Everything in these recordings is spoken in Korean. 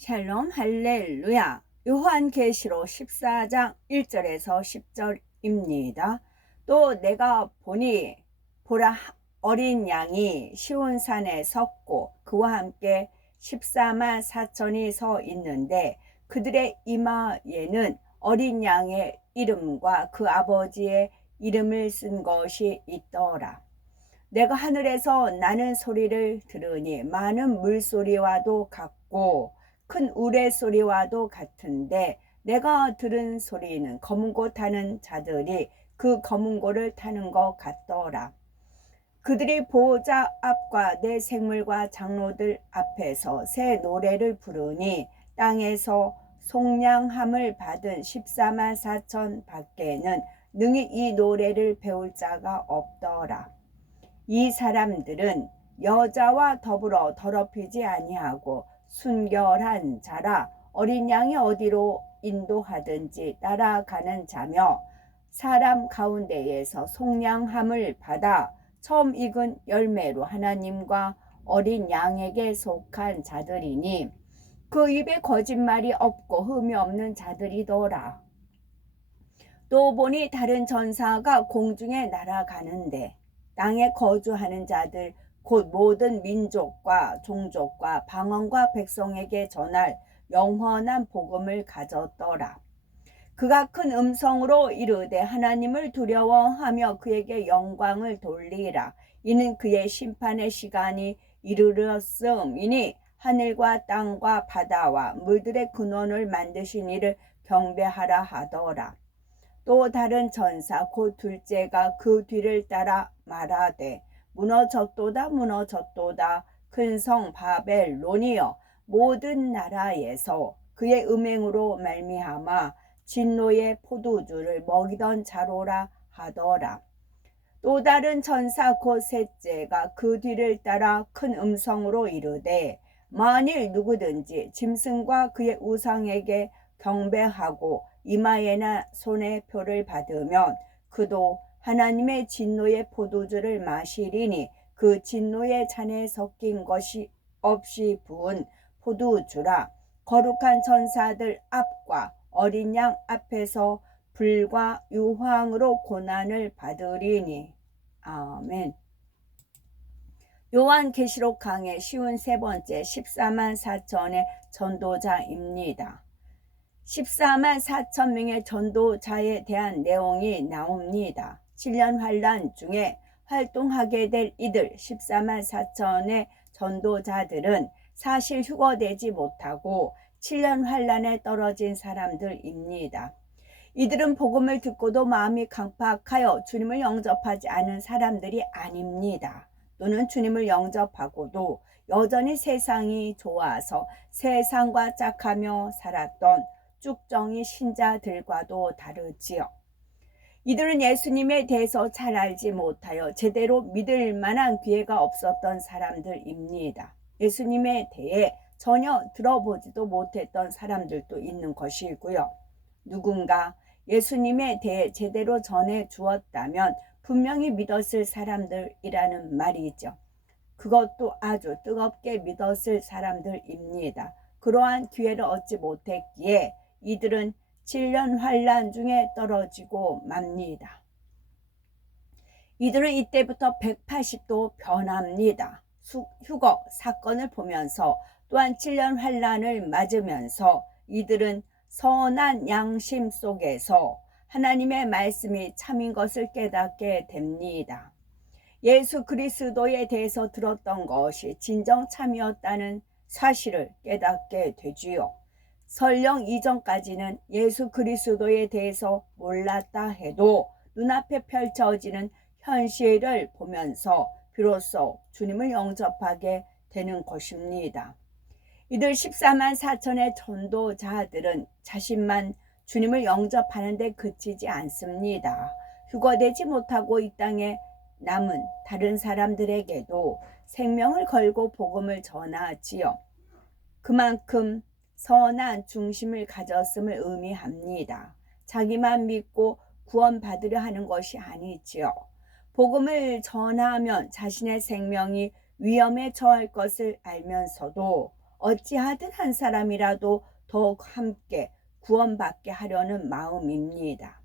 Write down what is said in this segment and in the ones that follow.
샬롬 할렐루야. 요한계시록 14장 1절에서 10절입니다. 또 내가 보니 보라 어린 양이 시온산에 섰고 그와 함께 14만 4천이 서 있는데 그들의 이마에는 어린 양의 이름과 그 아버지의 이름을 쓴 것이 있더라. 내가 하늘에서 나는 소리를 들으니 많은 물소리와도 같고 큰 우레소리와도 같은데 내가 들은 소리는 검은 고 타는 자들이 그 검은 고를 타는 것 같더라. 그들이 보호자 앞과 내 생물과 장로들 앞에서 새 노래를 부르니 땅에서 속량함을 받은 14만 4천 밖에는 능히 이 노래를 배울 자가 없더라. 이 사람들은 여자와 더불어 더럽히지 아니하고 순결한 자라 어린 양이 어디로 인도하든지 따라가는 자며 사람 가운데에서 속량함을 받아 처음 익은 열매로 하나님과 어린 양에게 속한 자들이니 그 입에 거짓말이 없고 흠이 없는 자들이더라. 또 보니 다른 전사가 공중에 날아가는데 땅에 거주하는 자들 곧 모든 민족과 종족과 방언과 백성에게 전할 영원한 복음을 가졌더라. 그가 큰 음성으로 이르되 하나님을 두려워하며 그에게 영광을 돌리라. 이는 그의 심판의 시간이 이르렀음이니 하늘과 땅과 바다와 물들의 근원을 만드신 이를 경배하라 하더라. 또 다른 전사 곧 둘째가 그 뒤를 따라 말하되 무너졌도다 무너졌도다 큰 성 바벨론이여 모든 나라에서 그의 음행으로 말미암아 진노의 포도주를 먹이던 자로라 하더라. 또 다른 전사 곧 셋째가 그 뒤를 따라 큰 음성으로 이르되 만일 누구든지 짐승과 그의 우상에게 경배하고 이마에나 손에 표를 받으면 그도 하나님의 진노의 포도주를 마시리니 그 진노의 잔에 섞인 것이 없이 부은 포도주라. 거룩한 천사들 앞과 어린 양 앞에서 불과 유황으로 고난을 받으리니. 아멘. 요한계시록 강의 쉬운 세 번째 14만 4천의 전도자입니다. 14만 4천 명의 전도자에 대한 내용이 나옵니다. 7년 환란 중에 활동하게 될 이들 14만 4천의 전도자들은 사실 휴거되지 못하고 7년 환란에 떨어진 사람들입니다. 이들은 복음을 듣고도 마음이 강팍하여 주님을 영접하지 않은 사람들이 아닙니다. 또는 주님을 영접하고도 여전히 세상이 좋아서 세상과 짝하며 살았던 쭉정이 신자들과도 다르지요. 이들은 예수님에 대해서 잘 알지 못하여 제대로 믿을 만한 기회가 없었던 사람들입니다. 예수님에 대해 전혀 들어보지도 못했던 사람들도 있는 것이고요. 누군가 예수님에 대해 제대로 전해 주었다면 분명히 믿었을 사람들이라는 말이죠. 그것도 아주 뜨겁게 믿었을 사람들입니다. 그러한 기회를 얻지 못했기에 이들은 7년 환란 중에 떨어지고 맙니다. 이들은 이때부터 180도 변합니다. 휴거 사건을 보면서 또한 7년 환란을 맞으면서 이들은 선한 양심 속에서 하나님의 말씀이 참인 것을 깨닫게 됩니다. 예수 그리스도에 대해서 들었던 것이 진정 참이었다는 사실을 깨닫게 되지요. 설령 이전까지는 예수 그리스도에 대해서 몰랐다 해도 눈앞에 펼쳐지는 현실을 보면서 비로소 주님을 영접하게 되는 것입니다. 이들 14만 4천의 전도자들은 자신만 주님을 영접하는 데 그치지 않습니다. 휴거되지 못하고 이 땅에 남은 다른 사람들에게도 생명을 걸고 복음을 전하지요. 그만큼 선한 중심을 가졌음을 의미합니다. 자기만 믿고 구원받으려 하는 것이 아니지요. 복음을 전하면 자신의 생명이 위험에 처할 것을 알면서도 어찌하든 한 사람이라도 더욱 함께 구원받게 하려는 마음입니다.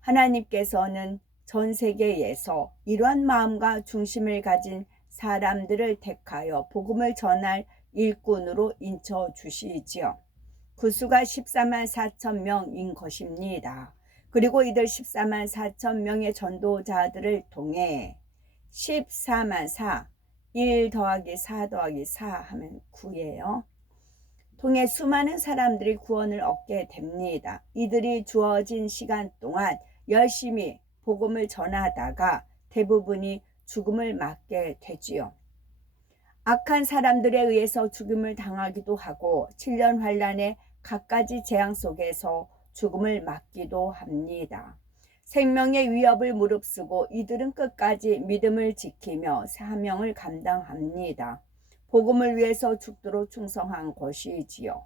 하나님께서는 전 세계에서 이러한 마음과 중심을 가진 사람들을 택하여 복음을 전할 일꾼으로 인쳐 주시지요. 그 수가 14만 4천 명인 것입니다. 그리고 이들 14만 4천 명의 전도자들을 통해 14만 4, 1 더하기 4 더하기 4 하면 9예요. 통해 수많은 사람들이 구원을 얻게 됩니다. 이들이 주어진 시간 동안 열심히 복음을 전하다가 대부분이 죽음을 맞게 되지요. 악한 사람들에 의해서 죽음을 당하기도 하고 7년 환란의 갖가지 재앙 속에서 죽음을 맞기도 합니다. 생명의 위협을 무릅쓰고 이들은 끝까지 믿음을 지키며 사명을 감당합니다. 복음을 위해서 죽도록 충성한 것이지요.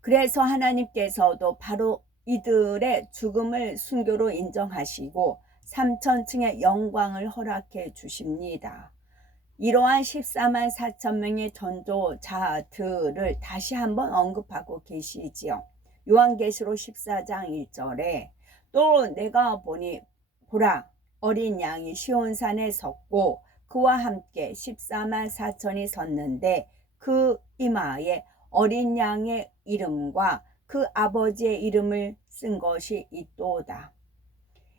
그래서 하나님께서도 바로 이들의 죽음을 순교로 인정하시고 3천층의 영광을 허락해 주십니다. 이러한 14만 4천 명의 전도자들을 다시 한번 언급하고 계시지요. 요한계시록 14장 1절에 또 내가 보니 보라 어린 양이 시온산에 섰고 그와 함께 14만 4천이 섰는데 그 이마에 어린 양의 이름과 그 아버지의 이름을 쓴 것이 있도다.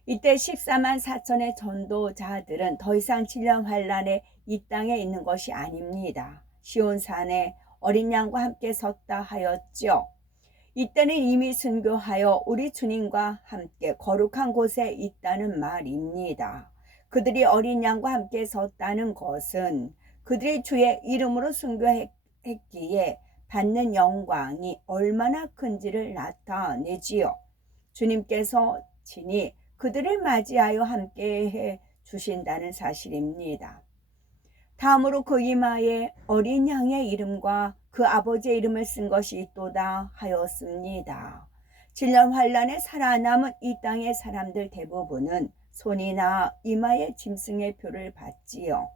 이때 14만 4천의 전도자들은 더 이상 7년 환란에 이 땅에 있는 것이 아닙니다. 시온산에 어린 양과 함께 섰다 하였죠. 이때는 이미 순교하여 우리 주님과 함께 거룩한 곳에 있다는 말입니다. 그들이 어린 양과 함께 섰다는 것은 그들이 주의 이름으로 순교했기에 받는 영광이 얼마나 큰지를 나타내지요. 주님께서 친히 그들을 맞이하여 함께해 주신다는 사실입니다. 다음으로 그 이마에 어린 양의 이름과 그 아버지의 이름을 쓴 것이 있도다 하였습니다. 7년 환란에 살아남은 이 땅의 사람들 대부분은 손이나 이마에 짐승의 표를 받지요.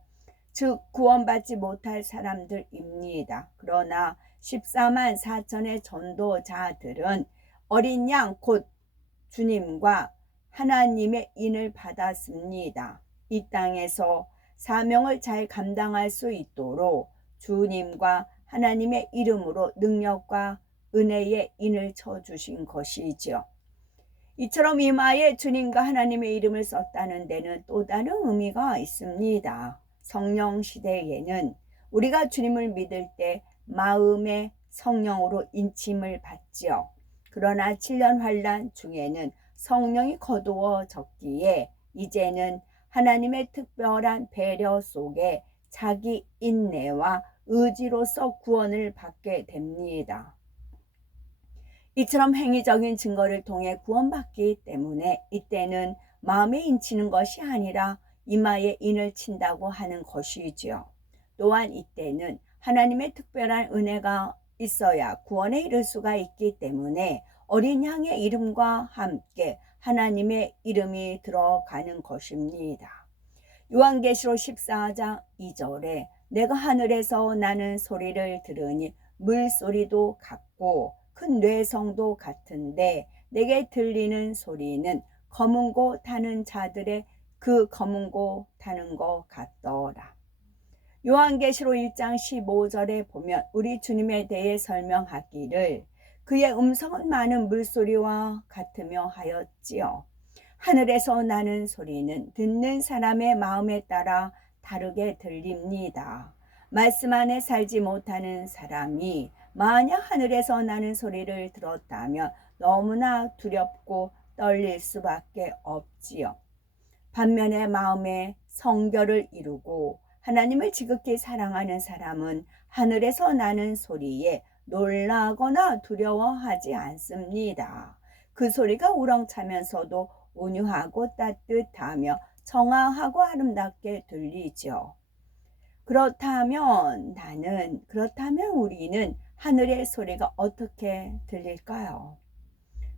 즉 구원받지 못할 사람들입니다. 그러나 14만 4천의 전도자들은 어린 양 곧 주님과 하나님의 인을 받았습니다. 이 땅에서 사명을 잘 감당할 수 있도록 주님과 하나님의 이름으로 능력과 은혜의 인을 쳐주신 것이지요. 이처럼 이마에 주님과 하나님의 이름을 썼다는 데는 또 다른 의미가 있습니다. 성령 시대에는 우리가 주님을 믿을 때 마음의 성령으로 인침을 받지요. 그러나 7년 환란 중에는 성령이 거두어졌기에 이제는 하나님의 특별한 배려 속에 자기 인내와 의지로서 구원을 받게 됩니다. 이처럼 행위적인 증거를 통해 구원받기 때문에 이때는 마음에 인치는 것이 아니라 이마에 인을 친다고 하는 것이지요. 또한 이때는 하나님의 특별한 은혜가 있어야 구원에 이를 수가 있기 때문에 어린 양의 이름과 함께 하나님의 이름이 들어가는 것입니다. 요한계시록 14장 2절에 내가 하늘에서 나는 소리를 들으니 물소리도 같고 큰 뇌성도 같은데 내게 들리는 소리는 검은 고 타는 자들의 그 검은 고 타는 것 같더라. 요한계시록 1장 15절에 보면 우리 주님에 대해 설명하기를 그의 음성은 많은 물소리와 같으며 하였지요. 하늘에서 나는 소리는 듣는 사람의 마음에 따라 다르게 들립니다. 말씀 안에 살지 못하는 사람이 만약 하늘에서 나는 소리를 들었다면 너무나 두렵고 떨릴 수밖에 없지요. 반면에 마음에 성결을 이루고 하나님을 지극히 사랑하는 사람은 하늘에서 나는 소리에 놀라거나 두려워하지 않습니다. 그 소리가 우렁차면서도 온유하고 따뜻하며 청아하고 아름답게 들리죠. 그렇다면 우리는 하늘의 소리가 어떻게 들릴까요?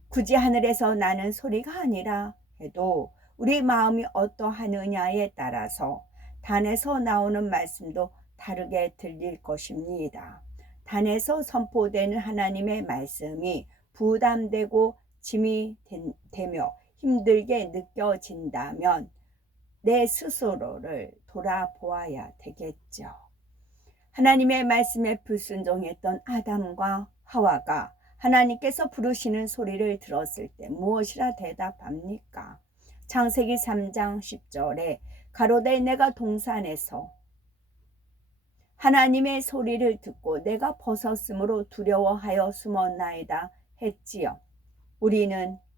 굳이 하늘에서 나는 소리가 아니라 해도 우리 마음이 어떠하느냐에 따라서 단에서 나오는 말씀도 다르게 들릴 것입니다. 단에서 선포되는 하나님의 말씀이 부담되고 짐이 되며 힘들게 느껴진다면 내 스스로를 돌아보아야 되겠죠. 하나님의 말씀에 불순종했던 아담과 하와가 하나님께서 부르시는 소리를 들었을 때 무엇이라 대답합니까? 창세기 3장 10절에 가로되 내가 동산에서 하나님의 소리를 듣고 내가 벗었으므로 두려워하여 숨었나이다 했지요.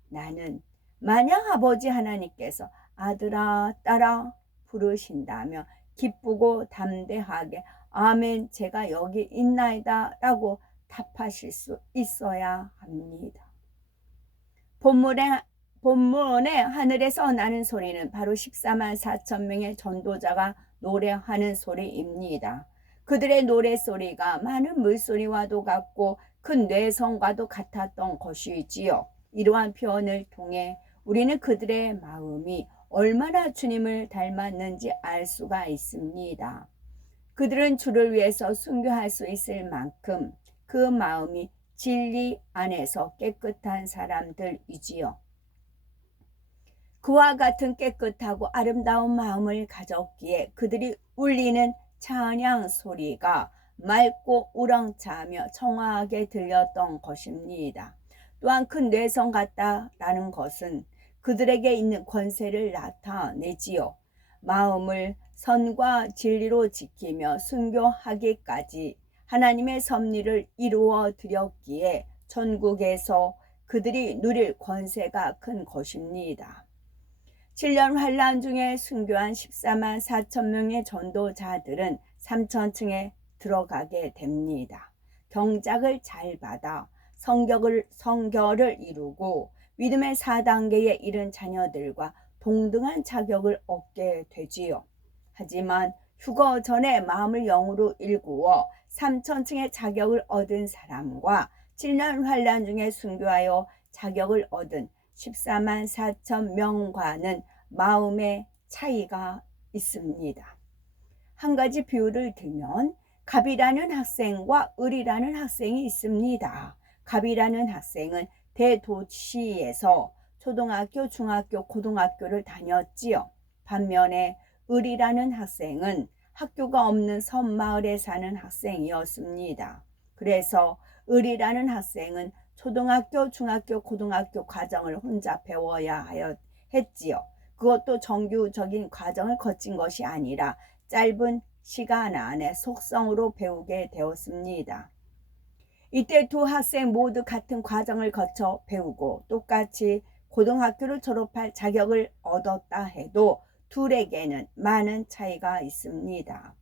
나는 만약 아버지 하나님께서 아들아 딸아 부르신다면 기쁘고 담대하게 아멘 제가 여기 있나이다 라고 답하실 수 있어야 합니다. 본문에 하늘에서 나는 소리는 바로 14만 4천 명의 전도자가 노래하는 소리입니다. 그들의 노래소리가 많은 물소리와도 같고 큰 뇌성과도 같았던 것이지요. 이러한 표현을 통해 우리는 그들의 마음이 얼마나 주님을 닮았는지 알 수가 있습니다. 그들은 주를 위해서 순교할 수 있을 만큼 그 마음이 진리 안에서 깨끗한 사람들이지요. 그와 같은 깨끗하고 아름다운 마음을 가졌기에 그들이 울리는 찬양 소리가 맑고 우렁차며 청아하게 들렸던 것입니다. 또한 큰 뇌성 같다라는 것은 그들에게 있는 권세를 나타내지요. 마음을 선과 진리로 지키며 순교하기까지 하나님의 섭리를 이루어 드렸기에 천국에서 그들이 누릴 권세가 큰 것입니다. 7년 환란 중에 순교한 14만 4천 명의 전도자들은 3천층에 들어가게 됩니다. 경작을 잘 받아 성결을 이루고 믿음의 4단계에 이른 자녀들과 동등한 자격을 얻게 되지요. 하지만 휴거 전에 마음을 영으로 일구어 3천층의 자격을 얻은 사람과 7년 환란 중에 순교하여 자격을 얻은 14만 4천 명과는 마음의 차이가 있습니다. 한 가지 비유를 들면 갑이라는 학생과 을이라는 학생이 있습니다. 갑이라는 학생은 대도시에서 초등학교, 중학교, 고등학교를 다녔지요. 반면에 을이라는 학생은 학교가 없는 섬마을에 사는 학생이었습니다. 그래서 을이라는 학생은 초등학교, 중학교, 고등학교 과정을 혼자 배워야 했지요. 그것도 정규적인 과정을 거친 것이 아니라 짧은 시간 안에 속성으로 배우게 되었습니다. 이때 두 학생 모두 같은 과정을 거쳐 배우고 똑같이 고등학교를 졸업할 자격을 얻었다 해도 둘에게는 많은 차이가 있습니다.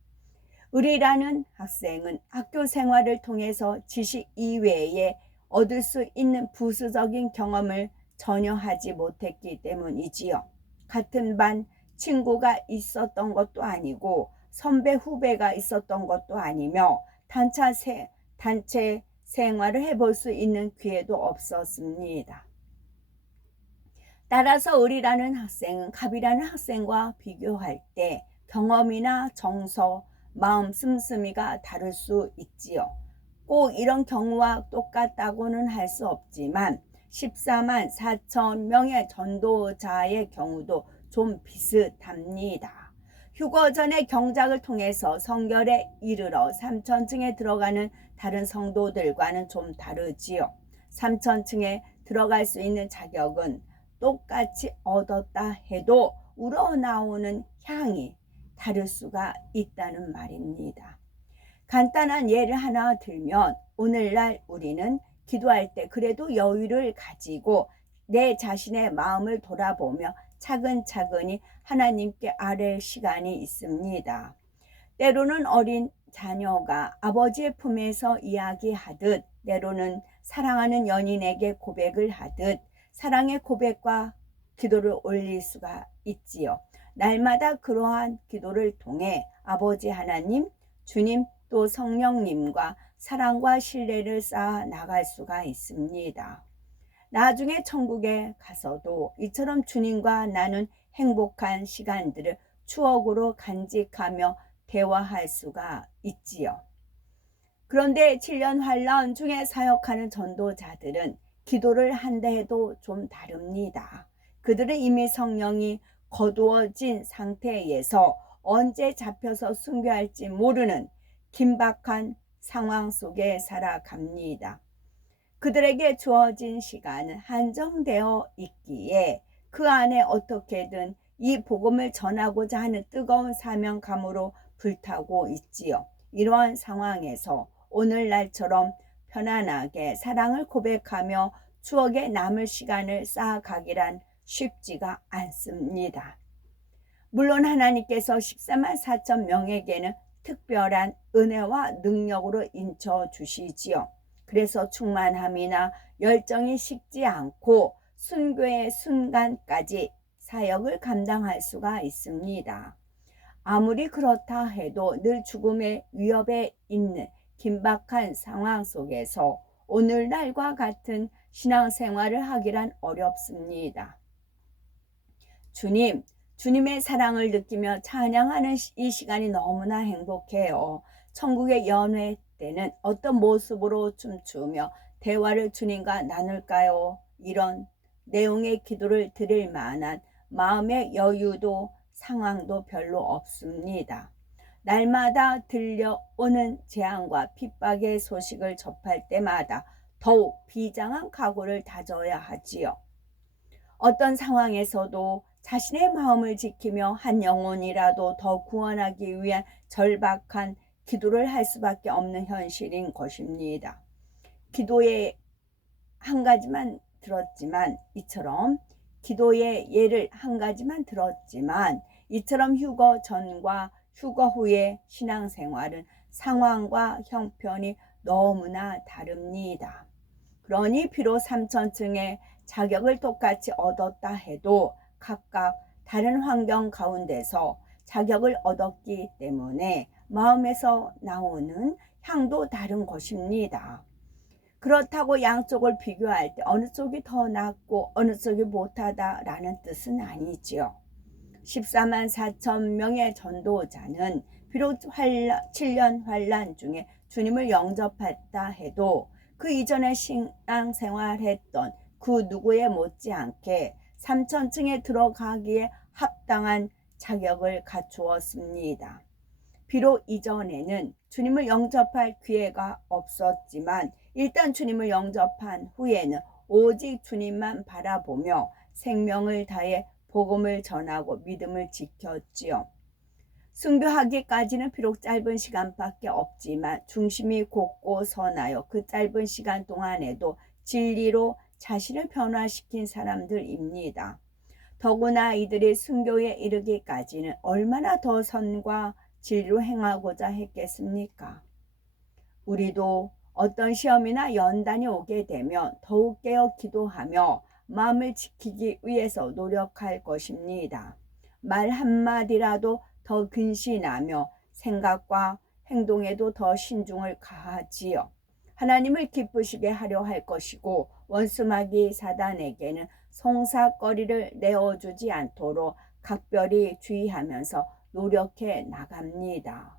을이라는 학생은 학교 생활을 통해서 지식 이외에 얻을 수 있는 부수적인 경험을 전혀 하지 못했기 때문이지요. 같은 반 친구가 있었던 것도 아니고 선배 후배가 있었던 것도 아니며 단체 생활을 해볼 수 있는 기회도 없었습니다. 따라서 을이라는 학생은 갑이라는 학생과 비교할 때 경험이나 정서, 마음 씀씀이가 다를 수 있지요. 꼭 이런 경우와 똑같다고는 할 수 없지만 14만 4천 명의 전도자의 경우도 좀 비슷합니다. 휴거 전의 경작을 통해서 성결에 이르러 3천층에 들어가는 다른 성도들과는 좀 다르지요. 3천층에 들어갈 수 있는 자격은 똑같이 얻었다 해도 우러나오는 향이 다를 수가 있다는 말입니다. 간단한 예를 하나 들면 오늘날 우리는 기도할 때 그래도 여유를 가지고 내 자신의 마음을 돌아보며 차근차근히 하나님께 아뢰 시간이 있습니다. 때로는 어린 자녀가 아버지의 품에서 이야기하듯 때로는 사랑하는 연인에게 고백을 하듯 사랑의 고백과 기도를 올릴 수가 있지요. 날마다 그러한 기도를 통해 아버지 하나님, 주님 또 성령님과 사랑과 신뢰를 쌓아 나갈 수가 있습니다. 나중에 천국에 가서도 이처럼 주님과 나눈 행복한 시간들을 추억으로 간직하며 대화할 수가 있지요. 그런데 7년 환란 중에 사역하는 전도자들은 기도를 한다 해도 좀 다릅니다. 그들은 이미 성령이 거두어진 상태에서 언제 잡혀서 순교할지 모르는 긴박한 상황 속에 살아갑니다. 그들에게 주어진 시간은 한정되어 있기에 그 안에 어떻게든 이 복음을 전하고자 하는 뜨거운 사명감으로 불타고 있지요. 이러한 상황에서 오늘날처럼 편안하게 사랑을 고백하며 추억에 남을 시간을 쌓아가기란 쉽지가 않습니다. 물론 하나님께서 14만 4천 명에게는 특별한 은혜와 능력으로 인쳐 주시지요. 그래서 충만함이나 열정이 식지 않고 순교의 순간까지 사역을 감당할 수가 있습니다. 아무리 그렇다 해도 늘 죽음의 위협에 있는 긴박한 상황 속에서 오늘날과 같은 신앙생활을 하기란 어렵습니다. 주님의 사랑을 느끼며 찬양하는 이 시간이 너무나 행복해요. 천국의 연회 때는 어떤 모습으로 춤추며 대화를 주님과 나눌까요? 이런 내용의 기도를 드릴 만한 마음의 여유도 상황도 별로 없습니다. 날마다 들려오는 재앙과 핍박의 소식을 접할 때마다 더욱 비장한 각오를 다져야 하지요. 어떤 상황에서도 자신의 마음을 지키며 한 영혼이라도 더 구원하기 위한 절박한 기도를 할 수밖에 없는 현실인 것입니다. 기도의 한 가지만 들었지만 기도의 예를 한 가지만 들었지만 이처럼 휴거 전과 휴거 후의 신앙생활은 상황과 형편이 너무나 다릅니다. 그러니 비록 3천층의 자격을 똑같이 얻었다 해도 각각 다른 환경 가운데서 자격을 얻었기 때문에 마음에서 나오는 향도 다른 것입니다. 그렇다고 양쪽을 비교할 때 어느 쪽이 더 낫고 어느 쪽이 못하다라는 뜻은 아니지요. 14만 4천 명의 전도자는 비록 7년 환란 중에 주님을 영접했다 해도 그 이전에 신앙생활했던 그 누구에 못지않게 3천층에 들어가기에 합당한 자격을 갖추었습니다. 비록 이전에는 주님을 영접할 기회가 없었지만 일단 주님을 영접한 후에는 오직 주님만 바라보며 생명을 다해 복음을 전하고 믿음을 지켰지요. 순교하기까지는 비록 짧은 시간밖에 없지만 중심이 곧고 선하여 그 짧은 시간 동안에도 진리로 자신을 변화시킨 사람들입니다. 더구나 이들이 순교에 이르기까지는 얼마나 더 선과 진리로 행하고자 했겠습니까? 우리도 어떤 시험이나 연단이 오게 되면 더욱 깨어 기도하며 마음을 지키기 위해서 노력할 것입니다. 말 한마디라도 더 근신하며 생각과 행동에도 더 신중을 가하지요. 하나님을 기쁘시게 하려 할 것이고 원수마귀 사단에게는 송사거리를 내어주지 않도록 각별히 주의하면서 노력해 나갑니다.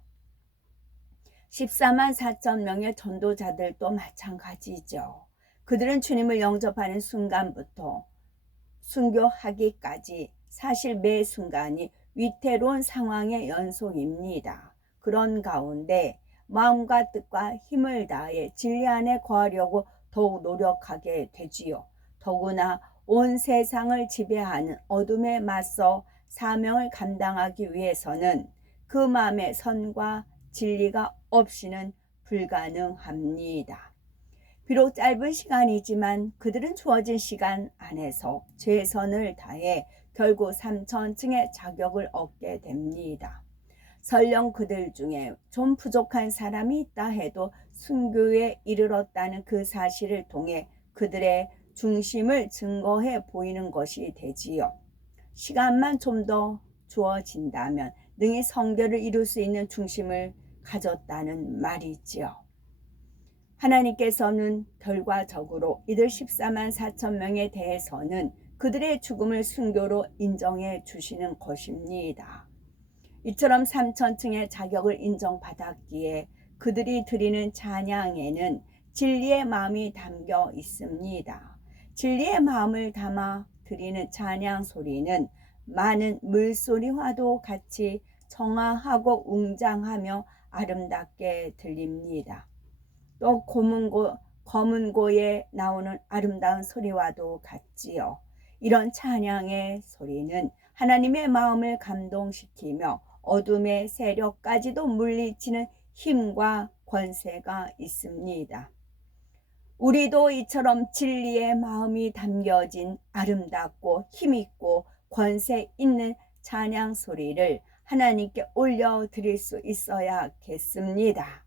14만 4천 명의 전도자들도 마찬가지죠. 그들은 주님을 영접하는 순간부터 순교하기까지 사실 매 순간이 위태로운 상황의 연속입니다. 그런 가운데 마음과 뜻과 힘을 다해 진리 안에 거하려고 더욱 노력하게 되지요. 더구나 온 세상을 지배하는 어둠에 맞서 사명을 감당하기 위해서는 그 마음의 선과 진리가 없이는 불가능합니다. 비록 짧은 시간이지만 그들은 주어진 시간 안에서 최선을 다해 결국 3천층의 자격을 얻게 됩니다. 설령 그들 중에 좀 부족한 사람이 있다 해도 순교에 이르렀다는 그 사실을 통해 그들의 중심을 증거해 보이는 것이 되지요. 시간만 좀 더 주어진다면 능히 성결을 이룰 수 있는 중심을 가졌다는 말이지요. 하나님께서는 결과적으로 이들 14만 4천 명에 대해서는 그들의 죽음을 순교로 인정해 주시는 것입니다. 이처럼 삼천층의 자격을 인정받았기에 그들이 드리는 찬양에는 진리의 마음이 담겨 있습니다. 진리의 마음을 담아 드리는 찬양 소리는 많은 물소리와도 같이 청아하고 웅장하며 아름답게 들립니다. 또 검은 고에 나오는 아름다운 소리와도 같지요. 이런 찬양의 소리는 하나님의 마음을 감동시키며 어둠의 세력까지도 물리치는 힘과 권세가 있습니다. 우리도 이처럼 진리의 마음이 담겨진 아름답고 힘있고 권세 있는 찬양 소리를 하나님께 올려드릴 수 있어야겠습니다.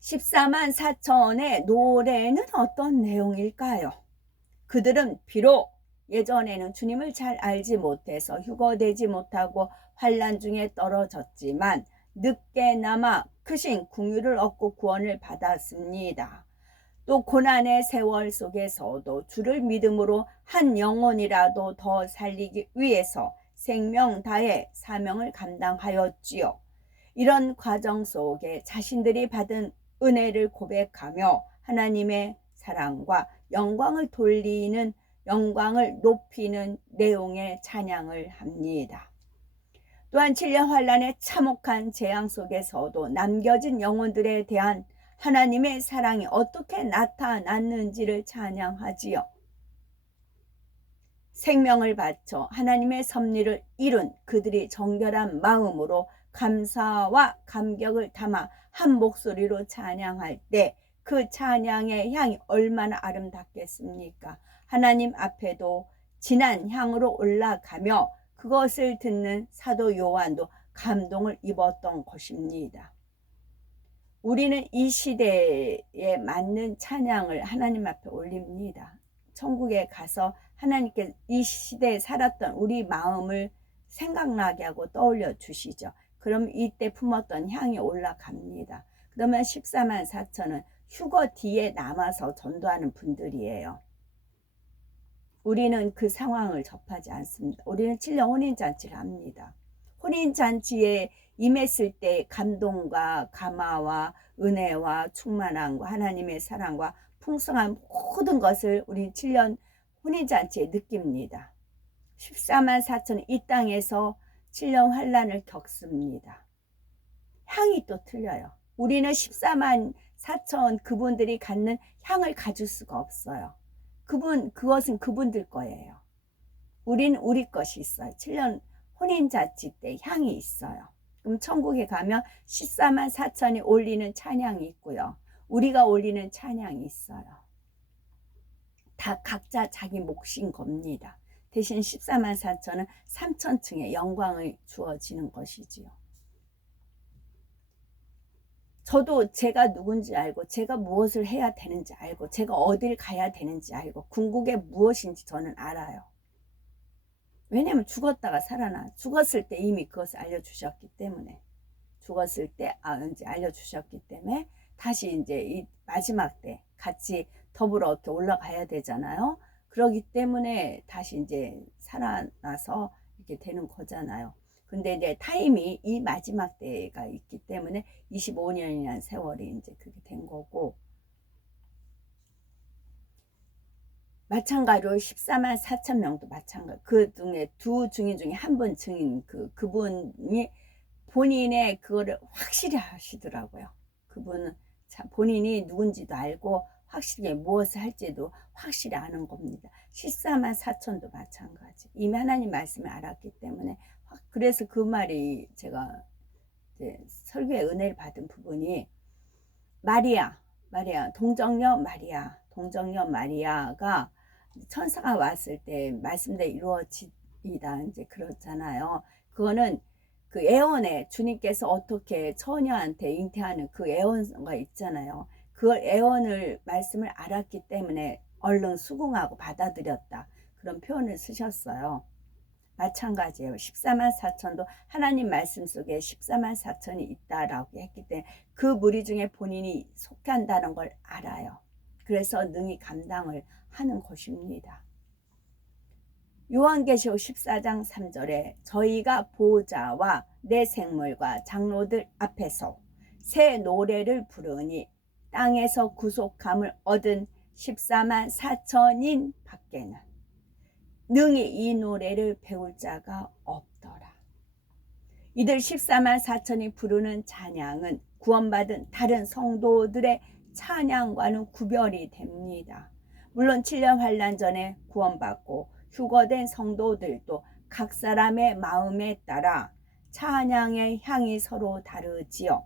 14만 4천의 노래는 어떤 내용일까요? 그들은 비록 예전에는 주님을 잘 알지 못해서 휴거되지 못하고 환난 중에 떨어졌지만 늦게나마 크신 긍휼을 얻고 구원을 받았습니다. 또 고난의 세월 속에서도 주를 믿음으로 한 영혼이라도 더 살리기 위해서 생명 다해 사명을 감당하였지요. 이런 과정 속에 자신들이 받은 은혜를 고백하며 하나님의 사랑과 영광을 높이는 내용의 찬양을 합니다. 또한 7년 환란의 참혹한 재앙 속에서도 남겨진 영혼들에 대한 하나님의 사랑이 어떻게 나타났는지를 찬양하지요. 생명을 바쳐 하나님의 섭리를 이룬 그들이 정결한 마음으로 감사와 감격을 담아 한 목소리로 찬양할 때 그 찬양의 향이 얼마나 아름답겠습니까? 하나님 앞에도 진한 향으로 올라가며 그것을 듣는 사도 요한도 감동을 입었던 것입니다. 우리는 이 시대에 맞는 찬양을 하나님 앞에 올립니다. 천국에 가서 하나님께 이 시대에 살았던 우리 마음을 생각나게 하고 떠올려 주시죠. 그럼 이때 품었던 향이 올라갑니다. 그러면 14만 4천은 휴거 뒤에 남아서 전도하는 분들이에요. 우리는 그 상황을 접하지 않습니다. 우리는 7년 혼인잔치를 합니다. 혼인잔치에 임했을 때 감동과 감화와 은혜와 충만함과 하나님의 사랑과 풍성한 모든 것을 우리 7년 혼인잔치에 느낍니다. 14만 4천은 이 땅에서 7년 환란을 겪습니다. 향이 또 틀려요. 우리는 14만 4천 그분들이 갖는 향을 가질 수가 없어요. 그것은 그분들 거예요. 우린 우리 것이 있어요. 7년 혼인잔치 때 향이 있어요. 그럼 천국에 가면 14만 4천이 올리는 찬양이 있고요. 우리가 올리는 찬양이 있어요. 다 각자 자기 몫인 겁니다. 대신 14만 4천은 3천층의 영광을 주어지는 것이지요. 저도 제가 누군지 알고 제가 무엇을 해야 되는지 알고 제가 어딜 가야 되는지 알고 궁극이 무엇인지 저는 알아요. 왜냐하면 죽었다가 살아나 죽었을 때 이미 그것을 알려주셨기 때문에 죽었을 때 이제 알려주셨기 때문에 다시 이제 이 마지막 때 같이 더불어 이렇게 올라가야 되잖아요. 그러기 때문에 다시 이제 살아나서 이렇게 되는 거잖아요. 근데 이제 타임이 이 마지막 때가 있기 때문에 25년이라는 세월이 이제 그렇게 된 거고, 마찬가지로 14만 4천 명도 마찬가지. 그 중에 두 증인 중에 한 분 증인 그분이 본인의 그거를 확실히 하시더라고요. 그분은 본인이 누군지도 알고 확실히 무엇을 할지도 확실히 아는 겁니다. 14만 4천도 마찬가지. 이미 하나님 말씀을 알았기 때문에. 그래서 그 말이 제가 설교의 은혜를 받은 부분이 마리아, 동정녀 마리아가 천사가 왔을 때 말씀대로 이루어지다 이제 그렇잖아요. 그거는 그 애원에 주님께서 어떻게 처녀한테 잉태하는 그 애원가 있잖아요. 그 애원을 말씀을 알았기 때문에 얼른 수긍하고 받아들였다. 그런 표현을 쓰셨어요. 마찬가지예요. 14만 4천도 하나님 말씀 속에 14만 4천이 있다라고 했기 때문에 그 무리 중에 본인이 속한다는 걸 알아요. 그래서 능히 감당을 하는 것입니다. 요한계시록 14장 3절에 저희가 보좌와 내 생물과 장로들 앞에서 새 노래를 부르니 땅에서 구속함을 얻은 14만 4천인 밖에는 능히 이 노래를 배울 자가 없더라. 이들 14만 4천이 부르는 찬양은 구원받은 다른 성도들의 찬양과는 구별이 됩니다. 물론 7년 환란 전에 구원받고 휴거된 성도들도 각 사람의 마음에 따라 찬양의 향이 서로 다르지요.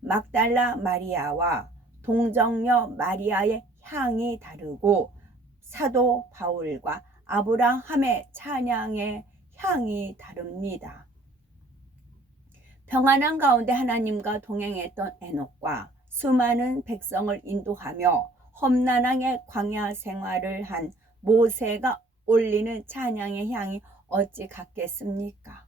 막달라 마리아와 동정녀 마리아의 향이 다르고 사도 바울과 아브라함의 찬양의 향이 다릅니다. 평안한 가운데 하나님과 동행했던 에녹과 수많은 백성을 인도하며 험난하게 광야 생활을 한 모세가 올리는 찬양의 향이 어찌 같겠습니까?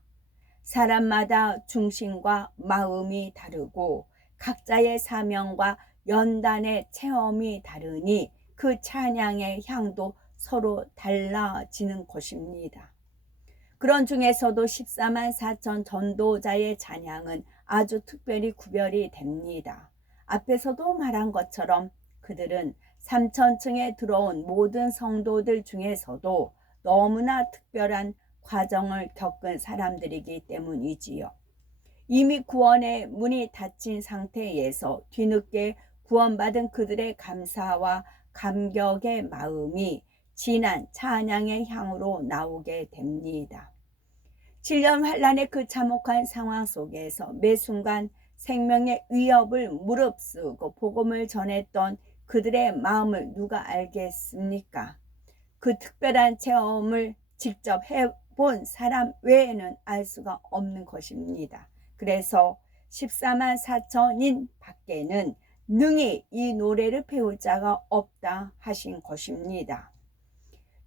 사람마다 중심과 마음이 다르고 각자의 사명과 연단의 체험이 다르니 그 찬양의 향도 서로 달라지는 것입니다. 그런 중에서도 14만 4천 전도자의 찬양은 아주 특별히 구별이 됩니다. 앞에서도 말한 것처럼 그들은 3천층에 들어온 모든 성도들 중에서도 너무나 특별한 과정을 겪은 사람들이기 때문이지요. 이미 구원의 문이 닫힌 상태에서 뒤늦게 구원받은 그들의 감사와 감격의 마음이 진한 찬양의 향으로 나오게 됩니다. 7년 환란의 그 참혹한 상황 속에서 매 순간 생명의 위협을 무릅쓰고 복음을 전했던 그들의 마음을 누가 알겠습니까? 그 특별한 체험을 직접 해본 사람 외에는 알 수가 없는 것입니다. 그래서 14만 4천인 밖에는 능히 이 노래를 배울 자가 없다 하신 것입니다.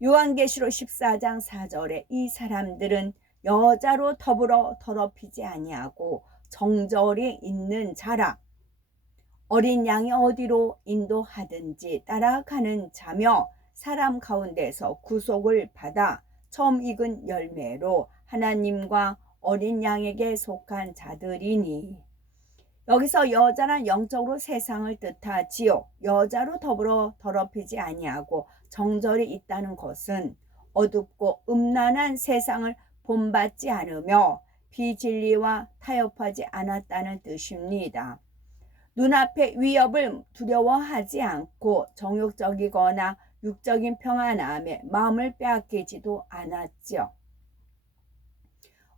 요한계시록 14장 4절에 이 사람들은 여자로 더불어 더럽히지 아니하고 정절이 있는 자라 어린 양이 어디로 인도하든지 따라가는 자며 사람 가운데서 구속을 받아 처음 익은 열매로 하나님과 어린 양에게 속한 자들이니. 여기서 여자란 영적으로 세상을 뜻하지요. 여자로 더불어 더럽히지 아니하고 정절이 있다는 것은 어둡고 음란한 세상을 본받지 않으며 비진리와 타협하지 않았다는 뜻입니다. 눈앞의 위협을 두려워하지 않고 정욕적이거나 육적인 평안함에 마음을 빼앗기지도 않았죠.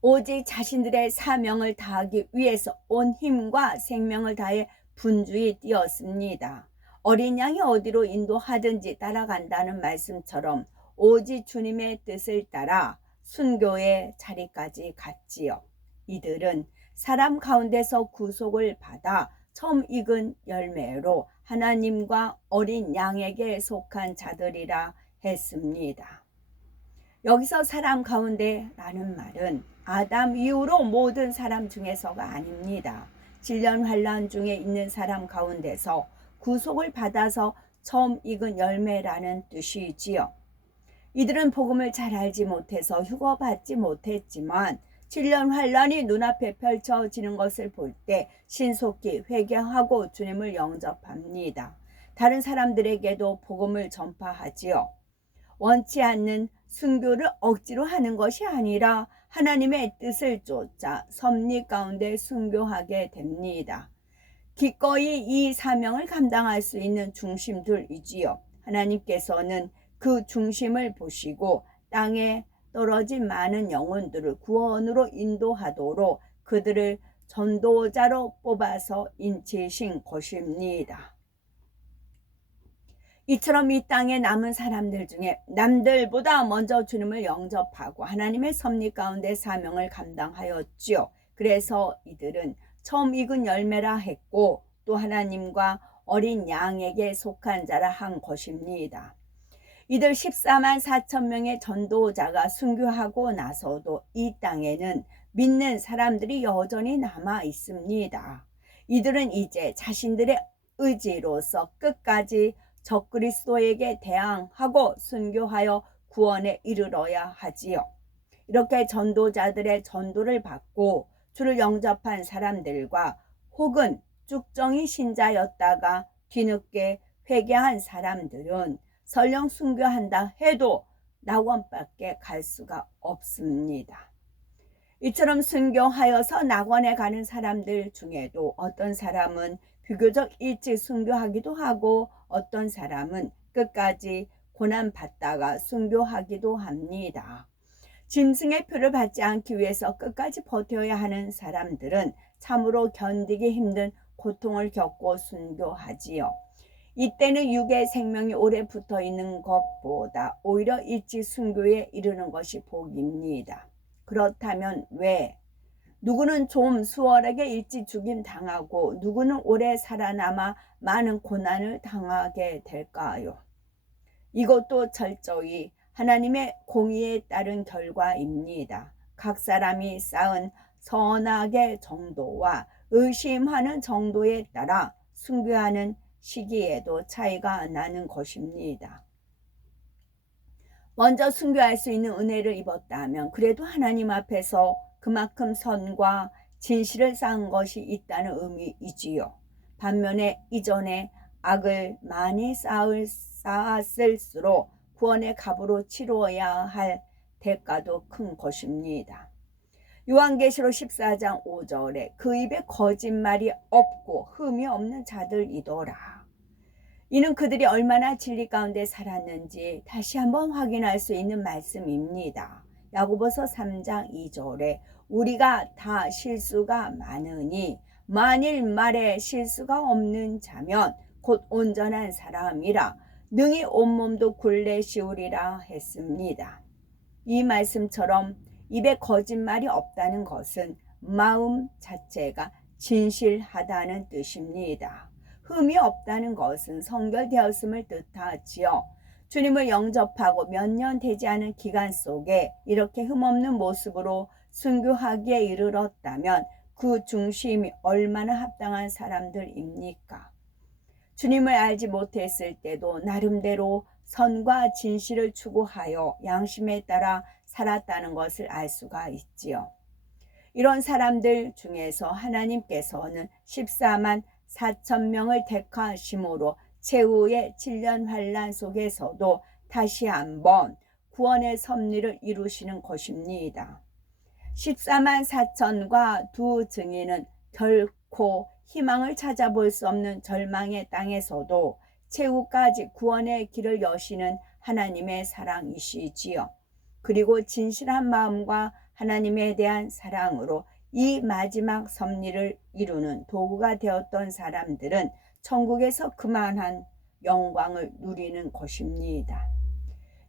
오직 자신들의 사명을 다하기 위해서 온 힘과 생명을 다해 분주히 뛰었습니다. 어린 양이 어디로 인도하든지 따라간다는 말씀처럼 오직 주님의 뜻을 따라 순교의 자리까지 갔지요. 이들은 사람 가운데서 구속을 받아 처음 익은 열매로 하나님과 어린 양에게 속한 자들이라 했습니다. 여기서 사람 가운데라는 말은 아담 이후로 모든 사람 중에서가 아닙니다. 7년 환란 중에 있는 사람 가운데서 구속을 받아서 처음 익은 열매라는 뜻이지요. 이들은 복음을 잘 알지 못해서 휴거받지 못했지만 7년 환란이 눈앞에 펼쳐지는 것을 볼 때 신속히 회개하고 주님을 영접합니다. 다른 사람들에게도 복음을 전파하지요. 원치 않는 순교를 억지로 하는 것이 아니라 하나님의 뜻을 쫓아 섭리 가운데 순교하게 됩니다. 기꺼이 이 사명을 감당할 수 있는 중심들이지요. 하나님께서는 그 중심을 보시고 땅에 떨어진 많은 영혼들을 구원으로 인도하도록 그들을 전도자로 뽑아서 인치신 것입니다. 이처럼 이 땅에 남은 사람들 중에 남들보다 먼저 주님을 영접하고 하나님의 섭리 가운데 사명을 감당하였지요. 그래서 이들은 처음 익은 열매라 했고 또 하나님과 어린 양에게 속한 자라 한 것입니다. 이들 14만 4천 명의 전도자가 순교하고 나서도 이 땅에는 믿는 사람들이 여전히 남아 있습니다. 이들은 이제 자신들의 의지로서 끝까지 적그리스도에게 대항하고 순교하여 구원에 이르러야 하지요. 이렇게 전도자들의 전도를 받고 주를 영접한 사람들과 혹은 쭉정이 신자였다가 뒤늦게 회개한 사람들은 설령 순교한다 해도 낙원밖에 갈 수가 없습니다. 이처럼 순교하여서 낙원에 가는 사람들 중에도 어떤 사람은 비교적 일찍 순교하기도 하고 어떤 사람은 끝까지 고난받다가 순교하기도 합니다. 짐승의 표를 받지 않기 위해서 끝까지 버텨야 하는 사람들은 참으로 견디기 힘든 고통을 겪고 순교하지요. 이때는 육의 생명이 오래 붙어 있는 것보다 오히려 일찍 순교에 이르는 것이 복입니다. 그렇다면 왜? 누구는 좀 수월하게 일찍 죽임 당하고 누구는 오래 살아남아 많은 고난을 당하게 될까요? 이것도 철저히 하나님의 공의에 따른 결과입니다. 각 사람이 쌓은 선악의 정도와 의심하는 정도에 따라 순교하는 시기에도 차이가 나는 것입니다. 먼저 순교할 수 있는 은혜를 입었다면 그래도 하나님 앞에서 그만큼 선과 진실을 쌓은 것이 있다는 의미이지요. 반면에 이전에 악을 많이 쌓았을수록 구원의 값으로 치루어야 할 대가도 큰 것입니다. 요한계시록 14장 5절에 그 입에 거짓말이 없고 흠이 없는 자들이더라. 이는 그들이 얼마나 진리 가운데 살았는지 다시 한번 확인할 수 있는 말씀입니다. 야고보서 3장 2절에 우리가 다 실수가 많으니 만일 말에 실수가 없는 자면 곧 온전한 사람이라 능히 온몸도 굴레 씌우리라 했습니다. 이 말씀처럼 입에 거짓말이 없다는 것은 마음 자체가 진실하다는 뜻입니다. 흠이 없다는 것은 성결되었음을 뜻하지요. 주님을 영접하고 몇 년 되지 않은 기간 속에 이렇게 흠없는 모습으로 순교하기에 이르렀다면 그 중심이 얼마나 합당한 사람들입니까? 주님을 알지 못했을 때도 나름대로 선과 진실을 추구하여 양심에 따라 살았다는 것을 알 수가 있지요. 이런 사람들 중에서 하나님께서는 14만 4천 명을 택하심으로 최후의 7년 환란 속에서도 다시 한번 구원의 섭리를 이루시는 것입니다. 14만 4천과 두 증인은 결코 희망을 찾아볼 수 없는 절망의 땅에서도 최후까지 구원의 길을 여시는 하나님의 사랑이시지요. 그리고 진실한 마음과 하나님에 대한 사랑으로 이 마지막 섭리를 이루는 도구가 되었던 사람들은 천국에서 그만한 영광을 누리는 것입니다.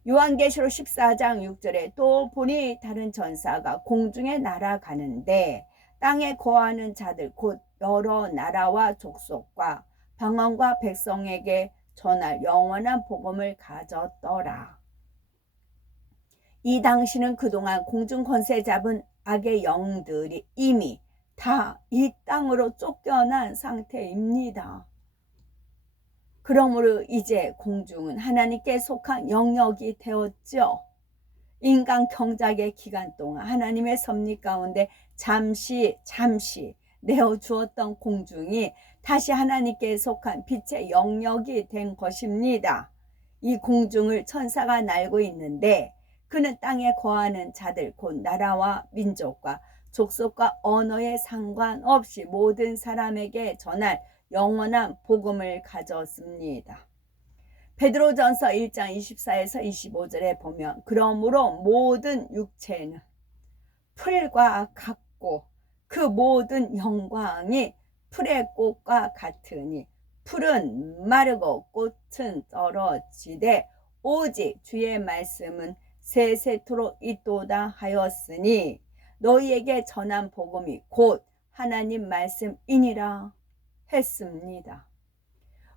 요한계시록 14장 6절에 또 보니 다른 천사가 공중에 날아가는데 땅에 거하는 자들 곧 여러 나라와 족속과 방언과 백성에게 전할 영원한 복음을 가졌더라. 이 당시는 그동안 공중 권세 잡은 악의 영들이 이미 다 이 땅으로 쫓겨난 상태입니다. 그러므로 이제 공중은 하나님께 속한 영역이 되었죠. 인간 경작의 기간 동안 하나님의 섭리 가운데 잠시 내어주었던 공중이 다시 하나님께 속한 빛의 영역이 된 것입니다. 이 공중을 천사가 날고 있는데 그는 땅에 거하는 자들 곧 나라와 민족과 족속과 언어에 상관없이 모든 사람에게 전할 영원한 복음을 가졌습니다. 베드로전서 1장 24에서 25절에 보면 그러므로 모든 육체는 풀과 같고 그 모든 영광이 풀의 꽃과 같으니 풀은 마르고 꽃은 떨어지되 오직 주의 말씀은 세세토록 있도다 하였으니 너희에게 전한 복음이 곧 하나님 말씀이니라 했습니다.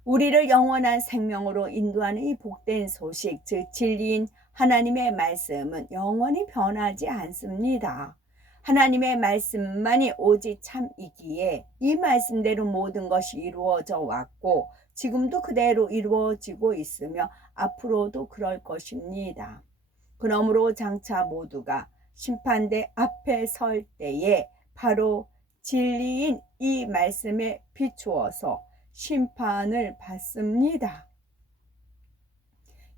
우리를 영원한 생명으로 인도하는 이 복된 소식, 즉 진리인 하나님의 말씀은 영원히 변하지 않습니다. 하나님의 말씀만이 오직 참이기에 이 말씀대로 모든 것이 이루어져 왔고 지금도 그대로 이루어지고 있으며 앞으로도 그럴 것입니다. 그러므로 장차 모두가 심판대 앞에 설 때에 바로 진리인 이 말씀에 비추어서 심판을 받습니다.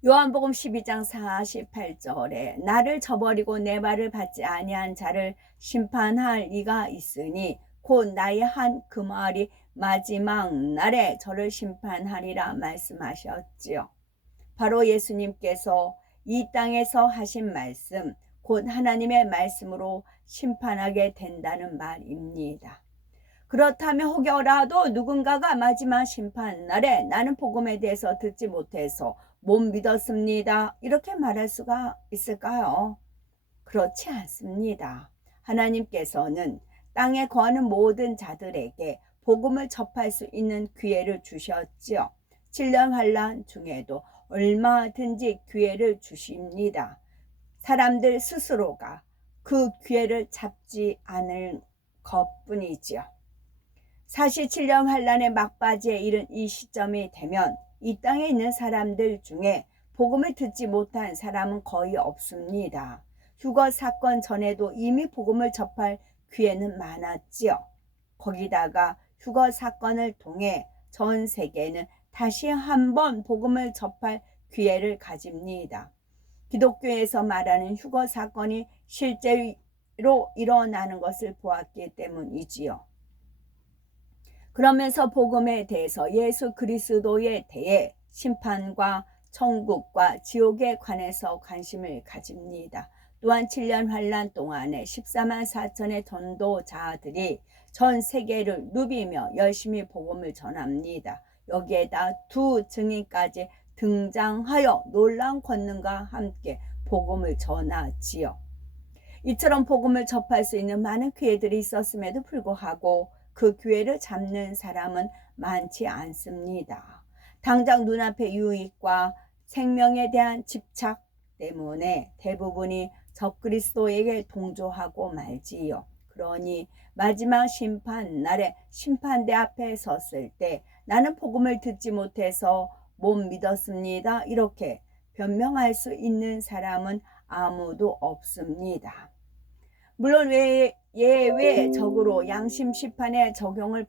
요한복음 12장 48절에 나를 저버리고 내 말을 받지 아니한 자를 심판할 이가 있으니 곧 나의 한 그 말이 마지막 날에 저를 심판하리라 말씀하셨지요. 바로 예수님께서 이 땅에서 하신 말씀, 곧 하나님의 말씀으로 심판하게 된다는 말입니다. 그렇다면 혹여라도 누군가가 마지막 심판 날에 나는 복음에 대해서 듣지 못해서 못 믿었습니다, 이렇게 말할 수가 있을까요? 그렇지 않습니다. 하나님께서는 땅에 거하는 모든 자들에게 복음을 접할 수 있는 기회를 주셨지요. 7년 환난 중에도 얼마든지 기회를 주십니다. 사람들 스스로가 그 기회를 잡지 않을 것뿐이지요. 사실 7년 환난의 막바지에 이른 이 시점이 되면 이 땅에 있는 사람들 중에 복음을 듣지 못한 사람은 거의 없습니다. 휴거 사건 전에도 이미 복음을 접할 기회는 많았지요. 거기다가 휴거 사건을 통해 전 세계는 다시 한번 복음을 접할 기회를 가집니다. 기독교에서 말하는 휴거 사건이 실제로 일어나는 것을 보았기 때문이지요. 그러면서 복음에 대해서 예수 그리스도에 대해 심판과 천국과 지옥에 관해서 관심을 가집니다. 또한 7년 환난 동안에 14만 4천의 전도자들이 전 세계를 누비며 열심히 복음을 전합니다. 여기에다 두 증인까지 등장하여 놀라운 권능과 함께 복음을 전하지요. 이처럼 복음을 접할 수 있는 많은 기회들이 있었음에도 불구하고 그 기회를 잡는 사람은 많지 않습니다. 당장 눈앞의 유익과 생명에 대한 집착 때문에 대부분이 적그리스도에게 동조하고 말지요. 그러니 마지막 심판 날에 심판대 앞에 섰을 때 나는 복음을 듣지 못해서 못 믿었습니다, 이렇게 변명할 수 있는 사람은 아무도 없습니다. 물론 예외적으로 양심 심판에 적용을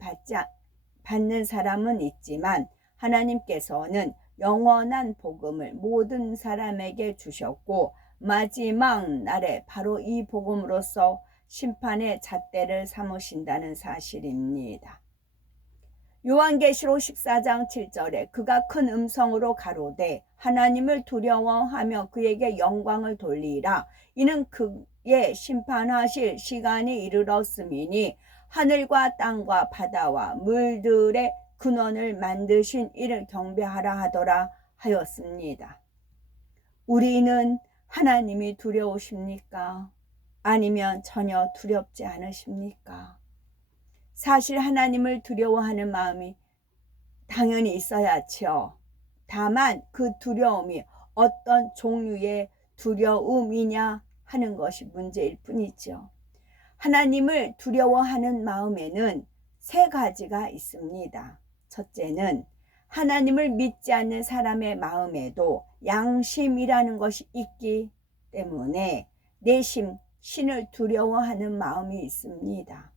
받는 사람은 있지만 하나님께서는 영원한 복음을 모든 사람에게 주셨고 마지막 날에 바로 이 복음으로써 심판의 잣대를 삼으신다는 사실입니다. 요한계시록 14장 7절에 그가 큰 음성으로 가로되 하나님을 두려워하며 그에게 영광을 돌리라. 이는 그의 심판하실 시간이 이르렀음이니 하늘과 땅과 바다와 물들의 근원을 만드신 이를 경배하라 하더라 하였습니다. 우리는 하나님이 두려우십니까? 아니면 전혀 두렵지 않으십니까? 사실 하나님을 두려워하는 마음이 당연히 있어야죠. 다만 그 두려움이 어떤 종류의 두려움이냐 하는 것이 문제일 뿐이죠. 하나님을 두려워하는 마음에는 세 가지가 있습니다. 첫째는 하나님을 믿지 않는 사람의 마음에도 양심이라는 것이 있기 때문에 내심 신을 두려워하는 마음이 있습니다.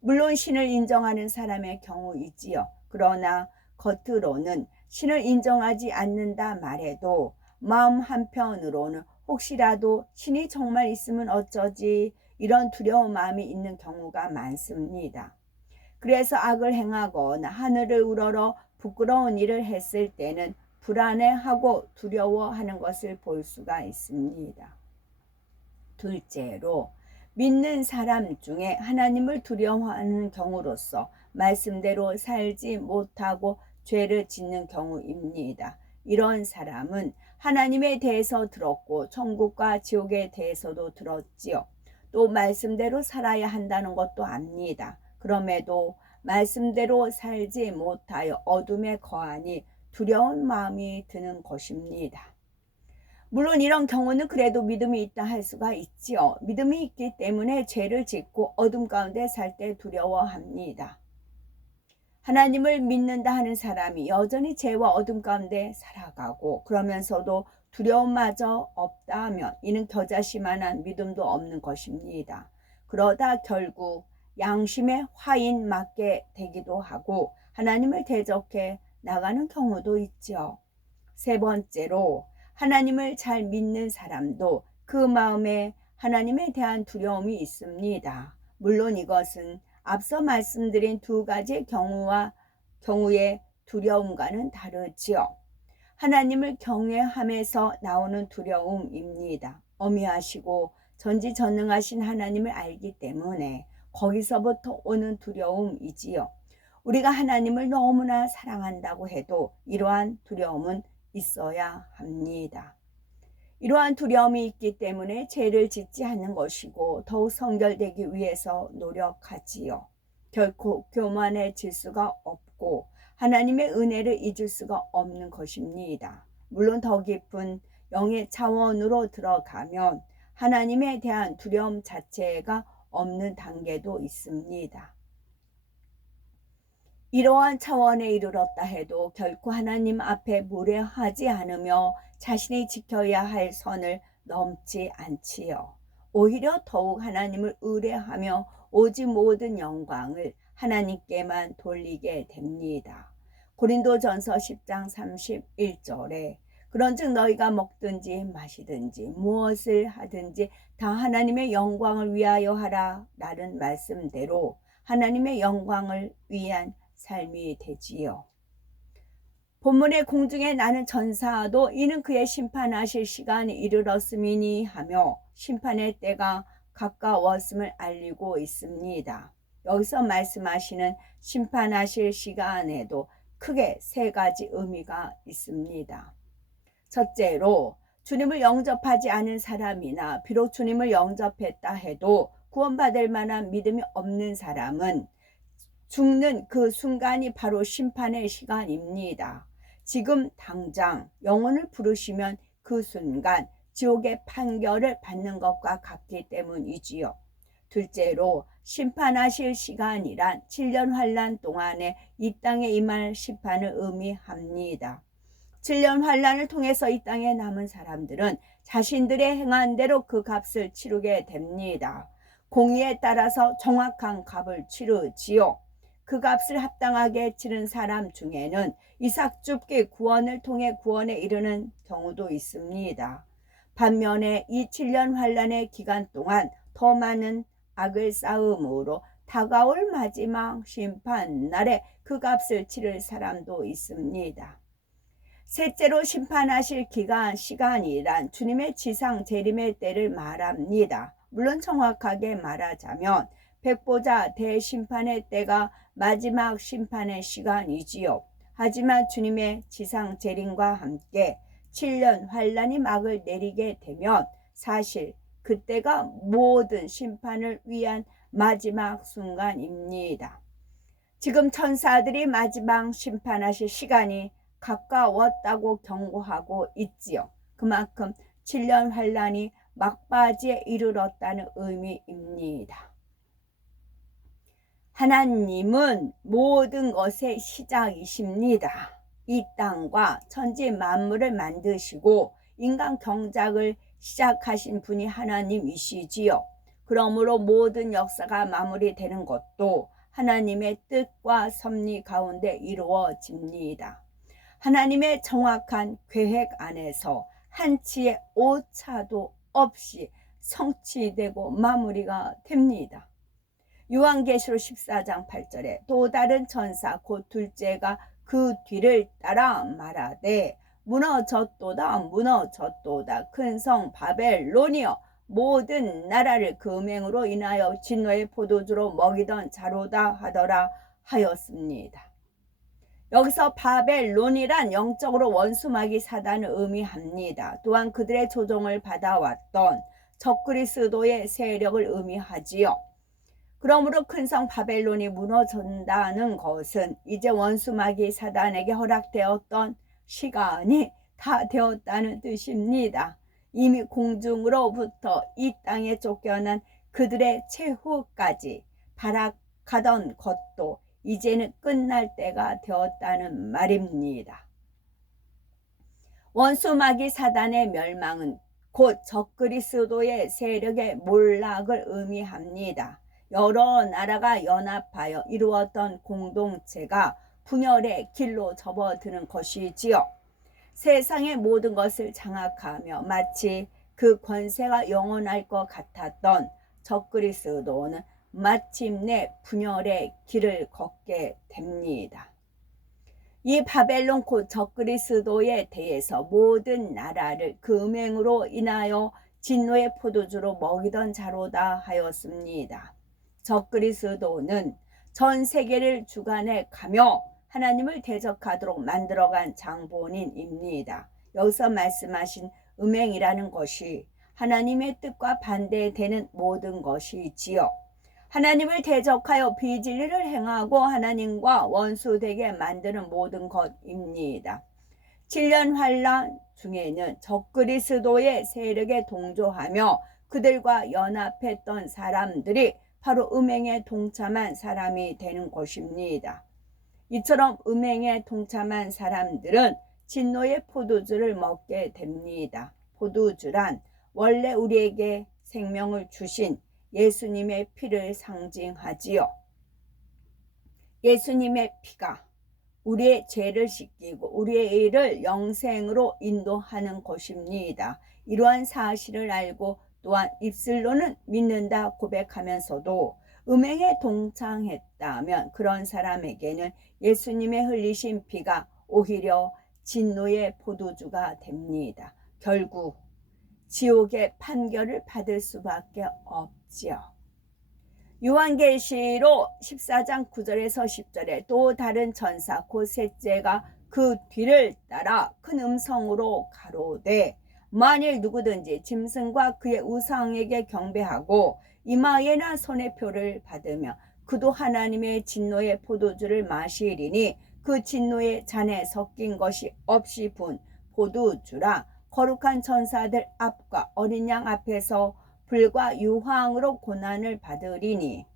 물론 신을 인정하는 사람의 경우이지요. 그러나 겉으로는 신을 인정하지 않는다 말해도 마음 한편으로는 혹시라도 신이 정말 있으면 어쩌지, 이런 두려운 마음이 있는 경우가 많습니다. 그래서 악을 행하거나 하늘을 우러러 부끄러운 일을 했을 때는 불안해하고 두려워하는 것을 볼 수가 있습니다. 둘째로 믿는 사람 중에 하나님을 두려워하는 경우로서 말씀대로 살지 못하고 죄를 짓는 경우입니다. 이런 사람은 하나님에 대해서 들었고 천국과 지옥에 대해서도 들었지요. 또 말씀대로 살아야 한다는 것도 압니다. 그럼에도 말씀대로 살지 못하여 어둠에 거하니 두려운 마음이 드는 것입니다. 물론 이런 경우는 그래도 믿음이 있다 할 수가 있지요. 믿음이 있기 때문에 죄를 짓고 어둠 가운데 살 때 두려워합니다. 하나님을 믿는다 하는 사람이 여전히 죄와 어둠 가운데 살아가고 그러면서도 두려움마저 없다 하면 이는 겨자씨만한 믿음도 없는 것입니다. 그러다 결국 양심에 화인 맞게 되기도 하고 하나님을 대적해 나가는 경우도 있죠. 세 번째로 하나님을 잘 믿는 사람도 그 마음에 하나님에 대한 두려움이 있습니다. 물론 이것은 앞서 말씀드린 두 가지 경우의 두려움과는 다르지요. 하나님을 경외함에서 나오는 두려움입니다. 어미하시고 전지전능하신 하나님을 알기 때문에 거기서부터 오는 두려움이지요. 우리가 하나님을 너무나 사랑한다고 해도 이러한 두려움은 있어야 합니다. 이러한 두려움이 있기 때문에 죄를 짓지 않는 것이고 더욱 성결되기 위해서 노력하지요. 결코 교만해질 수가 없고 하나님의 은혜를 잊을 수가 없는 것입니다. 물론 더 깊은 영의 차원으로 들어가면 하나님에 대한 두려움 자체가 없는 단계도 있습니다. 이러한 차원에 이르렀다 해도 결코 하나님 앞에 무례하지 않으며 자신이 지켜야 할 선을 넘지 않지요. 오히려 더욱 하나님을 의뢰하며 오직 모든 영광을 하나님께만 돌리게 됩니다. 고린도전서 10장 31절에 그런즉 너희가 먹든지 마시든지 무엇을 하든지 다 하나님의 영광을 위하여 하라 라는 말씀대로 하나님의 영광을 위한 삶이 되지요. 본문의 공중에 나는 천사도 이는 그의 심판하실 시간이 이르렀음이니 하며 심판의 때가 가까웠음을 알리고 있습니다. 여기서 말씀하시는 심판하실 시간에도 크게 세 가지 의미가 있습니다. 첫째로 주님을 영접하지 않은 사람이나 비록 주님을 영접했다 해도 구원받을 만한 믿음이 없는 사람은 죽는 그 순간이 바로 심판의 시간입니다. 지금 당장 영혼을 부르시면 그 순간 지옥의 판결을 받는 것과 같기 때문이지요. 둘째로 심판하실 시간이란 7년 환란 동안에 이 땅에 임할 심판을 의미합니다. 7년 환란을 통해서 이 땅에 남은 사람들은 자신들의 행한 대로 그 값을 치르게 됩니다. 공의에 따라서 정확한 값을 치르지요. 그 값을 합당하게 치른 사람 중에는 이삭줍기 구원을 통해 구원에 이르는 경우도 있습니다. 반면에 이 7년 환란의 기간 동안 더 많은 악을 쌓음으로 다가올 마지막 심판 날에 그 값을 치를 사람도 있습니다. 셋째로 심판하실 시간이란 주님의 지상 재림의 때를 말합니다. 물론 정확하게 말하자면 백보자 대심판의 때가 마지막 심판의 시간이지요. 하지만 주님의 지상 재림과 함께 7년 환란이 막을 내리게 되면 사실 그때가 모든 심판을 위한 마지막 순간입니다. 지금 천사들이 마지막 심판하실 시간이 가까웠다고 경고하고 있지요. 그만큼 7년 환란이 막바지에 이르렀다는 의미입니다. 하나님은 모든 것의 시작이십니다. 이 땅과 천지 만물을 만드시고 인간 경작을 시작하신 분이 하나님이시지요. 그러므로 모든 역사가 마무리되는 것도 하나님의 뜻과 섭리 가운데 이루어집니다. 하나님의 정확한 계획 안에서 한치의 오차도 없이 성취되고 마무리가 됩니다. 요한계시록 14장 8절에 또 다른 천사 곧 둘째가 그 뒤를 따라 말하되 무너졌도다 무너졌도다 큰 성 바벨론이여 모든 나라를 금행으로 인하여 진노의 포도주로 먹이던 자로다 하더라 하였습니다. 여기서 바벨론이란 영적으로 원수마귀 사단을 의미합니다. 또한 그들의 조종을 받아왔던 적그리스도의 세력을 의미하지요. 그러므로 큰 성 바벨론이 무너진다는 것은 이제 원수마귀 사단에게 허락되었던 시간이 다 되었다는 뜻입니다. 이미 공중으로부터 이 땅에 쫓겨난 그들의 최후까지 발악하던 것도 이제는 끝날 때가 되었다는 말입니다. 원수 마귀 사단의 멸망은 곧 적그리스도의 세력의 몰락을 의미합니다. 여러 나라가 연합하여 이루었던 공동체가 분열의 길로 접어드는 것이지요. 세상의 모든 것을 장악하며 마치 그 권세가 영원할 것 같았던 적그리스도는 마침내 분열의 길을 걷게 됩니다. 이 바벨론 곧 적그리스도에 대해서 모든 나라를 그 음행으로 인하여 진노의 포도주로 먹이던 자로다 하였습니다. 적그리스도는 전 세계를 주관해 가며 하나님을 대적하도록 만들어간 장본인입니다. 여기서 말씀하신 음행이라는 것이 하나님의 뜻과 반대되는 모든 것이지요. 하나님을 대적하여 비진리를 행하고 하나님과 원수되게 만드는 모든 것입니다. 7년 환란 중에는 적그리스도의 세력에 동조하며 그들과 연합했던 사람들이 바로 음행에 동참한 사람이 되는 것입니다. 이처럼 음행에 동참한 사람들은 진노의 포도주를 먹게 됩니다. 포도주란 원래 우리에게 생명을 주신 예수님의 피를 상징하지요. 예수님의 피가 우리의 죄를 씻기고 우리의 일을 영생으로 인도하는 것입니다. 이러한 사실을 알고 또한 입술로는 믿는다 고백하면서도 음행에 동참했다면 그런 사람에게는 예수님의 흘리신 피가 오히려 진노의 포도주가 됩니다. 결국 지옥의 판결을 받을 수밖에 없지요. 요한계시록 14장 9절에서 10절에 또 다른 천사 곧 셋째가 그 뒤를 따라 큰 음성으로 가로되 만일 누구든지 짐승과 그의 우상에게 경배하고 이마에나 손에 표를 받으며 그도 하나님의 진노의 포도주를 마시리니 그 진노의 잔에 섞인 것이 없이 분 포도주라 거룩한 천사들 앞과 어린 양 앞에서 불과 유황으로 고난을 받으리니.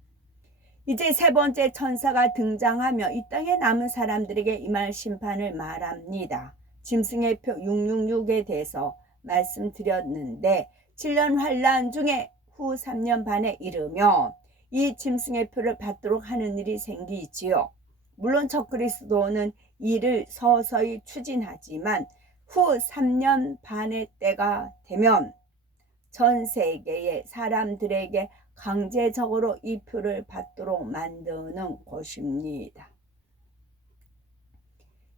이제 세 번째 천사가 등장하며 이 땅에 남은 사람들에게 임할 심판을 말합니다. 짐승의 표 666에 대해서 말씀드렸는데 7년 환란 중에 후 3년 반에 이르며 이 짐승의 표를 받도록 하는 일이 생기지요. 물론 적그리스도는 이를 서서히 추진하지만 후 3년 반의 때가 되면 전 세계의 사람들에게 강제적으로 이 표를 받도록 만드는 것입니다.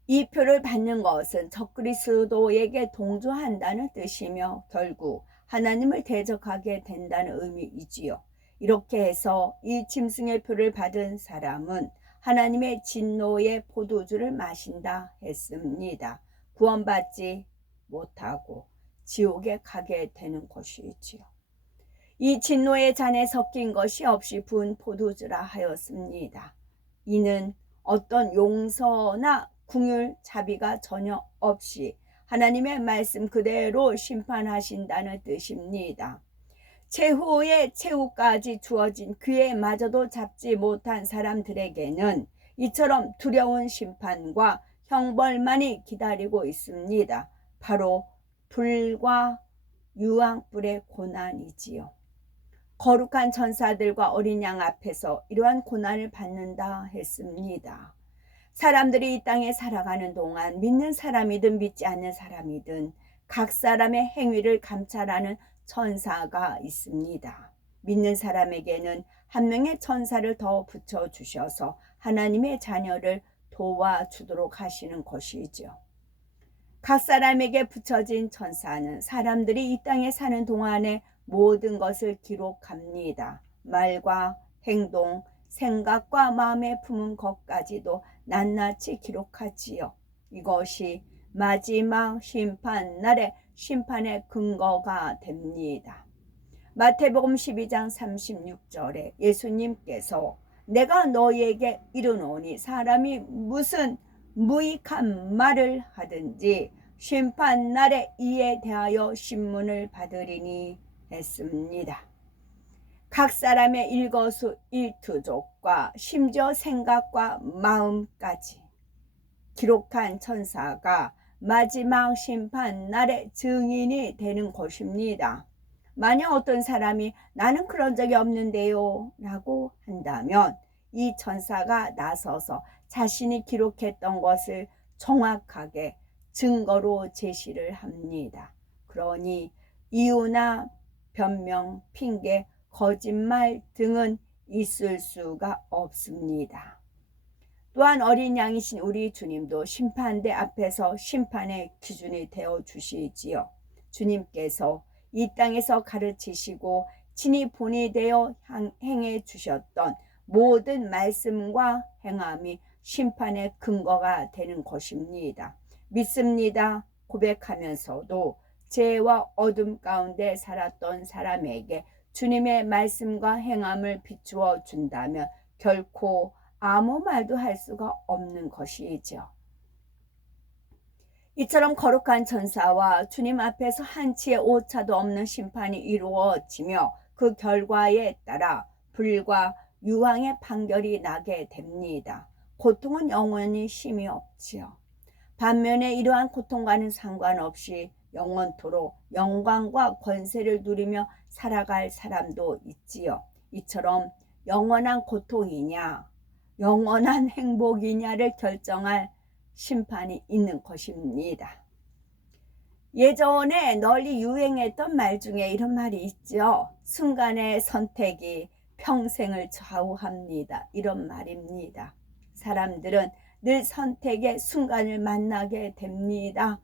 이 표를 받는 것은 적그리스도에게 동조한다는 뜻이며 결국 하나님을 대적하게 된다는 의미이지요. 이렇게 해서 이 짐승의 표를 받은 사람은 하나님의 진노의 포도주를 마신다 했습니다. 구원받지 못하고 지옥에 가게 되는 것이지요. 이 진노의 잔에 섞인 것이 없이 부은 포도주라 하였습니다. 이는 어떤 용서나 궁율, 자비가 전혀 없이 하나님의 말씀 그대로 심판하신다는 뜻입니다. 최후의 최후까지 주어진 기회마저도 잡지 못한 사람들에게는 이처럼 두려운 심판과 형벌만이 기다리고 있습니다. 바로 불과 유황불의 고난이지요. 거룩한 천사들과 어린 양 앞에서 이러한 고난을 받는다 했습니다. 사람들이 이 땅에 살아가는 동안 믿는 사람이든 믿지 않는 사람이든 각 사람의 행위를 감찰하는 천사가 있습니다. 믿는 사람에게는 한 명의 천사를 더 붙여주셔서 하나님의 자녀를 도와주도록 하시는 것이죠. 각 사람에게 붙여진 천사는 사람들이 이 땅에 사는 동안에 모든 것을 기록합니다. 말과 행동, 생각과 마음에 품은 것까지도 낱낱이 기록하지요. 이것이 마지막 심판 날의 심판의 근거가 됩니다. 마태복음 12장 36절에 예수님께서 내가 너희에게 이르노니 사람이 무슨 무익한 말을 하든지 심판날에 이에 대하여 신문을 받으리니 했습니다. 각 사람의 일거수일투족과 심지어 생각과 마음까지 기록한 천사가 마지막 심판 날의 증인이 되는 것입니다. 만약 어떤 사람이 나는 그런 적이 없는데요 라고 한다면 이 천사가 나서서 자신이 기록했던 것을 정확하게 증거로 제시를 합니다. 그러니 이유나 변명, 핑계, 거짓말 등은 있을 수가 없습니다. 또한 어린 양이신 우리 주님도 심판대 앞에서 심판의 기준이 되어 주시지요. 주님께서 이 땅에서 가르치시고 친히 본이 되어 행해 주셨던 모든 말씀과 행함이 심판의 근거가 되는 것입니다. 믿습니다. 고백하면서도 죄와 어둠 가운데 살았던 사람에게 주님의 말씀과 행함을 비추어 준다면 결코 아무 말도 할 수가 없는 것이죠. 이처럼 거룩한 천사와 주님 앞에서 한치의 오차도 없는 심판이 이루어지며 그 결과에 따라 불과 유황의 판결이 나게 됩니다. 고통은 영원히 쉼이 없지요. 반면에 이러한 고통과는 상관없이 영원토록 영광과 권세를 누리며 살아갈 사람도 있지요. 이처럼 영원한 고통이냐 영원한 행복이냐를 결정할 심판이 있는 것입니다. 예전에 널리 유행했던 말 중에 이런 말이 있죠. 순간의 선택이 평생을 좌우합니다. 이런 말입니다. 사람들은 늘 선택의 순간을 만나게 됩니다.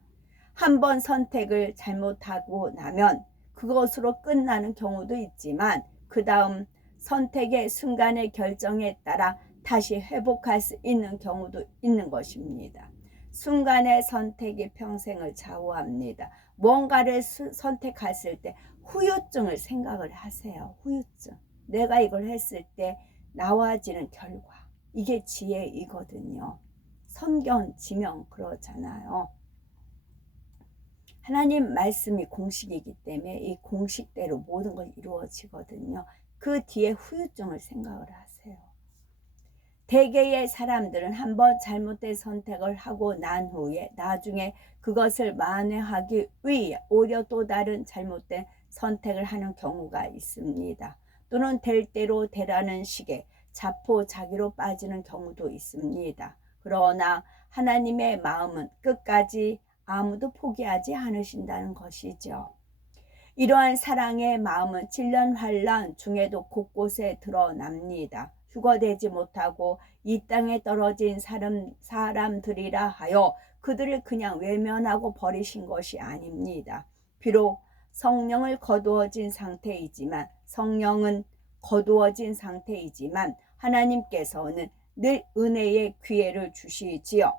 한번 선택을 잘못하고 나면 그것으로 끝나는 경우도 있지만 그 다음 선택의 순간의 결정에 따라 다시 회복할 수 있는 경우도 있는 것입니다. 순간의 선택이 평생을 좌우합니다. 뭔가를 선택했을 때 후유증을 생각을 하세요. 후유증. 내가 이걸 했을 때 나와지는 결과. 이게 지혜이거든요. 성경 지명 그러잖아요. 하나님 말씀이 공식이기 때문에 이 공식대로 모든 걸 이루어지거든요. 그 뒤에 후유증을 생각을 하세요. 대개의 사람들은 한번 잘못된 선택을 하고 난 후에 나중에 그것을 만회하기 위해 오히려 또 다른 잘못된 선택을 하는 경우가 있습니다. 또는 될 대로 되라는 식의 자포자기로 빠지는 경우도 있습니다. 그러나 하나님의 마음은 끝까지 아무도 포기하지 않으신다는 것이죠. 이러한 사랑의 마음은 질련 환란 중에도 곳곳에 드러납니다. 휴거되지 못하고 이 땅에 떨어진 사람들이라 하여 그들을 그냥 외면하고 버리신 것이 아닙니다. 비록 성령은 거두어진 상태이지만 하나님께서는 늘 은혜의 기회를 주시지요.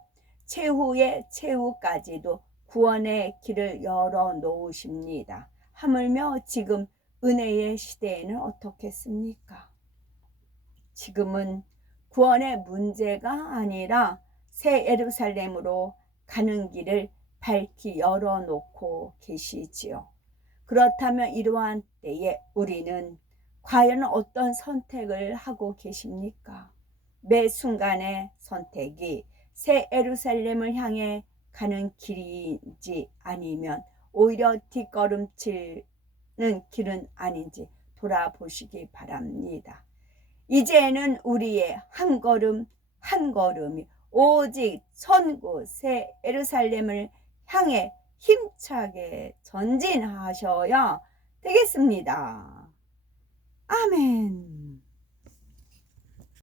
최후의 최후까지도 구원의 길을 열어 놓으십니다. 하물며 지금 은혜의 시대에는 어떻겠습니까? 지금은 구원의 문제가 아니라 새 예루살렘으로 가는 길을 밝히 열어놓고 계시지요. 그렇다면 이러한 때에 우리는 과연 어떤 선택을 하고 계십니까? 매 순간의 선택이 새 예루살렘을 향해 가는 길인지 아니면 오히려 뒷걸음치는 길은 아닌지 돌아보시기 바랍니다. 이제는 우리의 한 걸음 한 걸음이 오직 천국 새 예루살렘을 향해 힘차게 전진하셔야 되겠습니다. 아멘.